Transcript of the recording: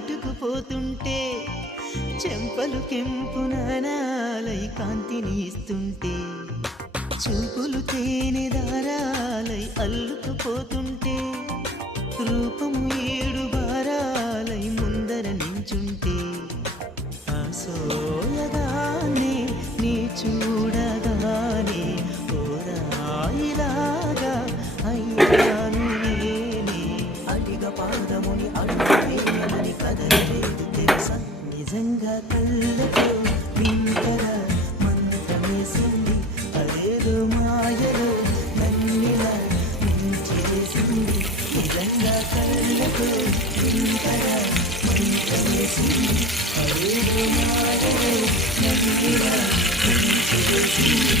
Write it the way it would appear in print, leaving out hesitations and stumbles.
నాటుకుపోతుంటే చెంపలు కెంపున నాలై కాంతిని ఇస్తుంటే చూపులు తేనె దారాలై అల్లుకుపోతుంటే రూపము ఏడు బారాలై ముందర నించుంటే ఆసోయగానే నీ చూడగానే ఓరాయిలాగా అయ్యాను నేనే అడిగ పాదముని అడుగుని కదలలేదు తెలుసా నిజంగా కళ్ళతో వింతగా మంత్రమేసింది అదేదో మాయలో నన్నిలా చేసింది నిజంగా కళ్ళతో వింతగా మంత్రమేసింది అదేదో మాయలో నన్నిలా చేసింది